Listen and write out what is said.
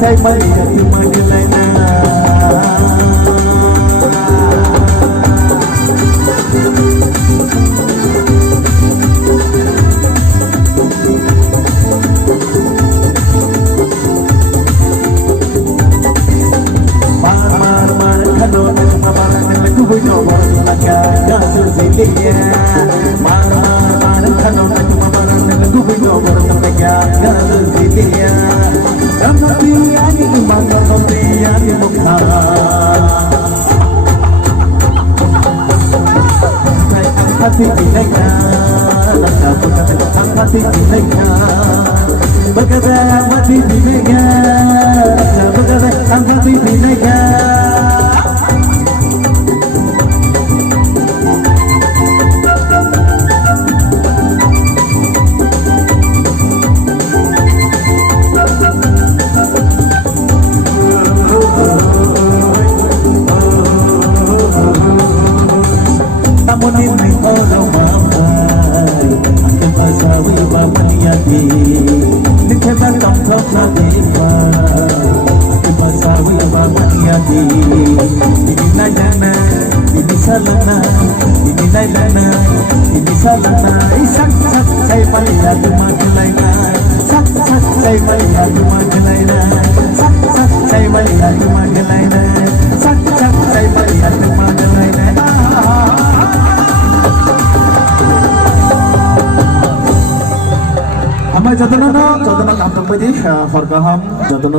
Saya melihat cuma kelana. Mar kano na mabarang ng laguboy no mo nagkakasusilia. Mar kano na mabarang ng laguboy no mo nagkakasusilia. Kamapiyani imang kamapiyani mukha. Ay ang hati pinay na, nagkapagkat ang hati pinay na. Bagada ang hati pinay na, bagada ang hati pinay na. Sak sak saya melihat cuma kelana. Sak sak saya melihat cuma kelana. Sak sak saya melihat cuma kelana. Sak sak saya melihat cuma kelana. Amai jatana kampung bedi harga ham jatana